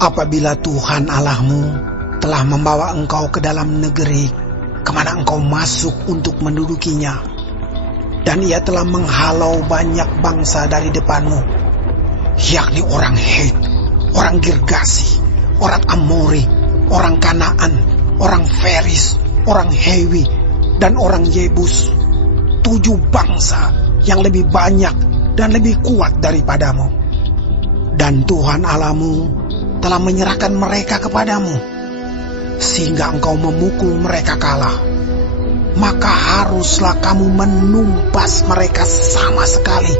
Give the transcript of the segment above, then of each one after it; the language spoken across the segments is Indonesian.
Apabila Tuhan Allahmu telah membawa engkau ke dalam negeri kemana engkau masuk untuk mendudukinya, dan ia telah menghalau banyak bangsa dari depanmu, yakni orang Het, orang Girgasi, orang Amori, orang Kanaan, orang Feris, orang Hewi, dan orang Yebus, 7 bangsa yang lebih banyak dan lebih kuat daripadamu. Dan Tuhan Allahmu telah menyerahkan mereka kepadamu, sehingga engkau memukul mereka kalah. Maka haruslah kamu menumpas mereka sama sekali.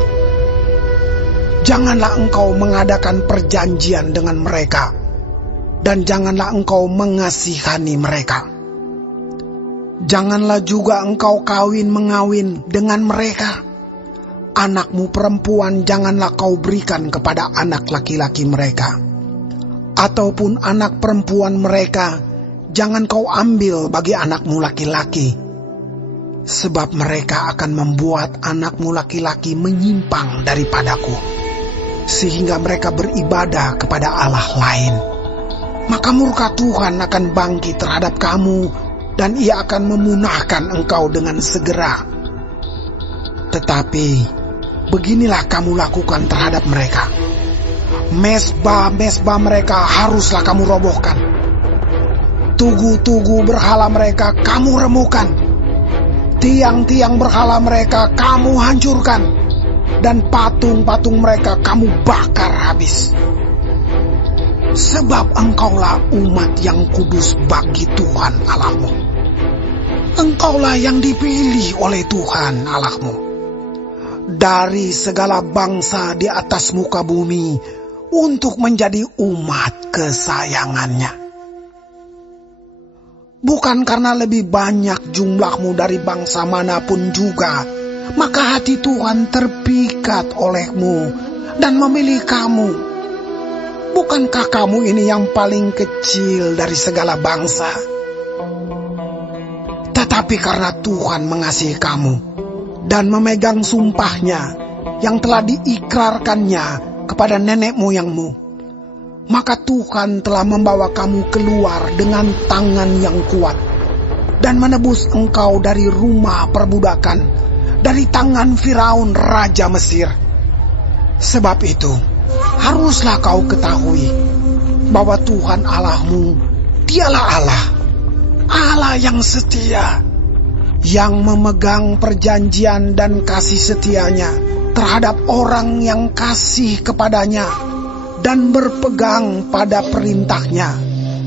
Janganlah engkau mengadakan perjanjian dengan mereka, dan janganlah engkau mengasihani mereka. Janganlah juga engkau kawin-mengawin dengan mereka. Anakmu perempuan janganlah kau berikan kepada anak laki-laki mereka, ataupun anak perempuan mereka jangan kau ambil bagi anakmu laki-laki, sebab mereka akan membuat anakmu laki-laki menyimpang daripadaku, sehingga mereka beribadah kepada Allah lain. Maka murka Tuhan akan bangkit terhadap kamu, dan ia akan memunahkan engkau dengan segera. Tetapi beginilah kamu lakukan terhadap mereka. Mesbah-mesbah mereka haruslah kamu robohkan. Tugu-tugu berhala mereka kamu remukan. Tiang-tiang berhala mereka kamu hancurkan. Dan patung-patung mereka kamu bakar habis. Sebab engkaulah umat yang kudus bagi Tuhan Allahmu. Engkaulah yang dipilih oleh Tuhan Allahmu dari segala bangsa di atas muka bumi untuk menjadi umat kesayangannya. Bukan karena lebih banyak jumlahmu dari bangsa manapun juga, maka hati Tuhan terpikat olehmu dan memilih kamu. Bukankah kamu ini yang paling kecil dari segala bangsa? Tetapi karena Tuhan mengasihi kamu dan memegang sumpahnya yang telah diikrarkannya kepada nenek moyangmu, maka Tuhan telah membawa kamu keluar dengan tangan yang kuat dan menebus engkau dari rumah perbudakan, dari tangan Firaun raja Mesir. Sebab itu haruslah kau ketahui bahwa Tuhan Allahmu, dialah Allah, Allah yang setia, yang memegang perjanjian dan kasih setianya terhadap orang yang kasih kepadanya dan berpegang pada perintahnya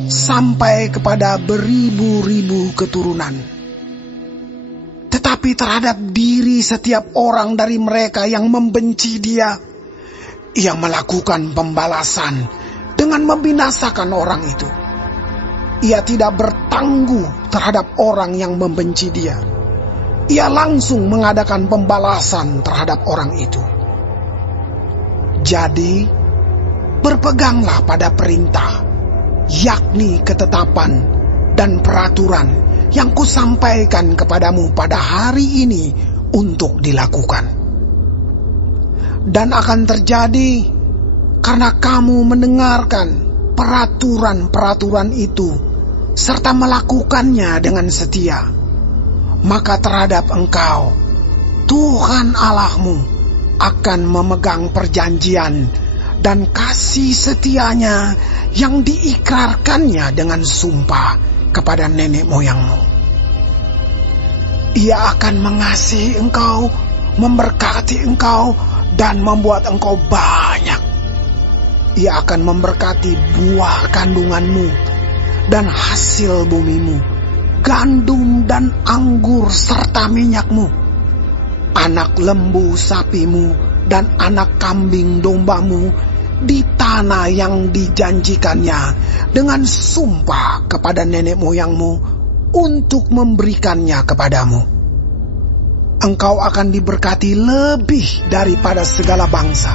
sampai kepada beribu-ribu keturunan. Tetapi terhadap diri setiap orang dari mereka yang membenci dia, ia melakukan pembalasan dengan membinasakan orang itu. Ia tidak bertangguh terhadap orang yang membenci dia. Ia langsung mengadakan pembalasan terhadap orang itu. Jadi, berpeganglah pada perintah, yakni ketetapan dan peraturan yang kusampaikan kepadamu pada hari ini untuk dilakukan. Dan akan terjadi karena kamu mendengarkan peraturan-peraturan itu serta melakukannya dengan setia, maka terhadap engkau Tuhan Allahmu akan memegang perjanjian dan kasih setianya yang diikrarkannya dengan sumpah kepada nenek moyangmu. Ia akan mengasihi engkau, memberkati engkau, dan membuat engkau banyak. Ia akan memberkati buah kandunganmu dan hasil bumimu, gandum dan anggur serta minyakmu, anak lembu sapimu dan anak kambing dombamu di tanah yang dijanjikannya dengan sumpah kepada nenek moyangmu untuk memberikannya kepadamu. Engkau akan diberkati lebih daripada segala bangsa.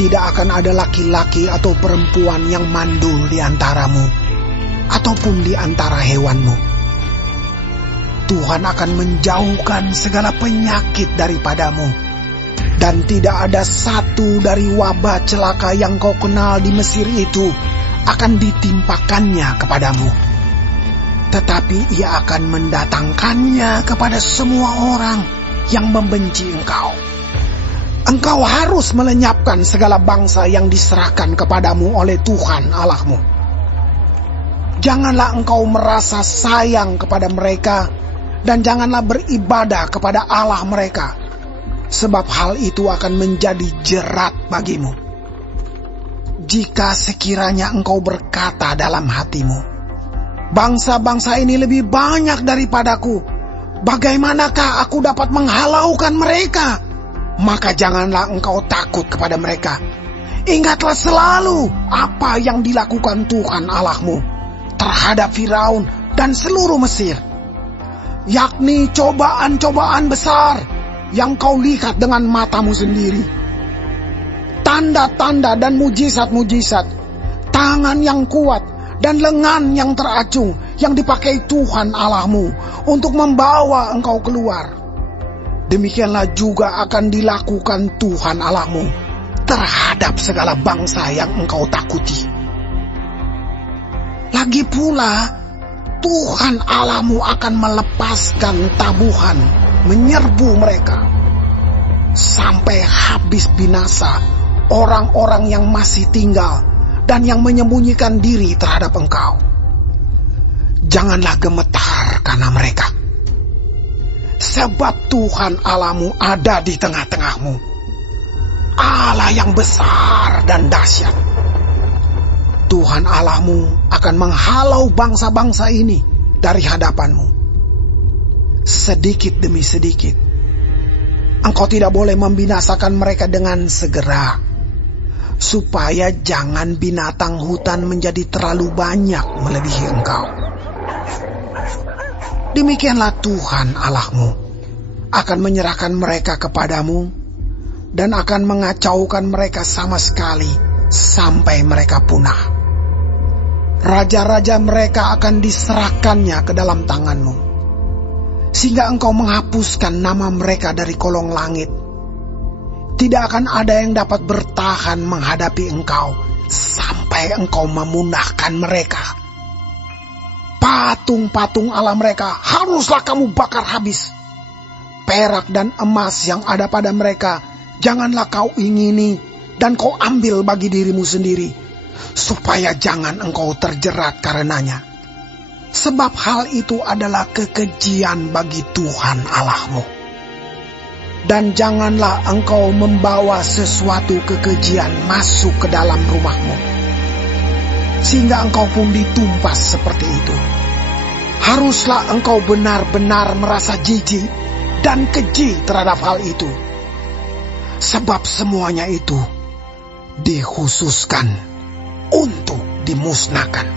Tidak akan ada laki-laki atau perempuan yang mandul di antaramu, ataupun di antara hewanmu. Tuhan akan menjauhkan segala penyakit daripadamu, Dan tidak ada satu dari wabah celaka yang kau kenal di Mesir itu akan ditimpakannya kepadamu. Tetapi ia akan mendatangkannya kepada semua orang yang membenci engkau. Engkau harus melenyapkan segala bangsa yang diserahkan kepadamu oleh Tuhan Allahmu. Janganlah engkau merasa sayang kepada mereka, dan janganlah beribadah kepada Allah mereka, sebab hal itu akan menjadi jerat bagimu. Jika sekiranya engkau berkata dalam hatimu, bangsa-bangsa ini lebih banyak daripadaku, bagaimanakah aku dapat menghalaukan mereka? Maka janganlah engkau takut kepada mereka. Ingatlah selalu apa yang dilakukan Tuhan Allahmu terhadap Firaun dan seluruh Mesir, yakni cobaan-cobaan besar yang kau lihat dengan matamu sendiri. Tanda-tanda dan mujizat-mujizat, tangan yang kuat dan lengan yang teracung yang dipakai Tuhan Allahmu untuk membawa engkau keluar. Demikianlah juga akan dilakukan Tuhan Allahmu terhadap segala bangsa yang engkau takuti. Lagi pula, Tuhan Allahmu akan melepaskan tabuhan menyerbu mereka sampai habis binasa orang-orang yang masih tinggal dan yang menyembunyikan diri terhadap engkau. Janganlah gemetar karena mereka, sebab Tuhan Allahmu ada di tengah-tengahmu, Allah yang besar dan dahsyat. Tuhan Allahmu akan menghalau bangsa-bangsa ini dari hadapanmu. Sedikit demi sedikit. Engkau tidak boleh membinasakan mereka dengan segera, supaya jangan binatang hutan menjadi terlalu banyak melebihi engkau. Demikianlah Tuhan Allahmu akan menyerahkan mereka kepadamu dan akan mengacaukan mereka sama sekali sampai mereka punah. Raja-raja mereka akan diserahkannya ke dalam tanganmu, sehingga engkau menghapuskan nama mereka dari kolong langit. Tidak akan ada yang dapat bertahan menghadapi engkau sampai engkau memunahkan mereka. Patung-patung Allah mereka haruslah kamu bakar habis. Perak dan emas yang ada pada mereka janganlah kau ingini dan kau ambil bagi dirimu sendiri, supaya jangan engkau terjerat karenanya. Sebab hal itu adalah kekejian bagi Tuhan Allahmu. Dan janganlah engkau membawa sesuatu kekejian masuk ke dalam rumahmu, sehingga engkau pun ditumpas seperti itu. Haruslah engkau benar-benar merasa jijik dan keji terhadap hal itu, sebab semuanya itu dikhususkan untuk dimusnahkan.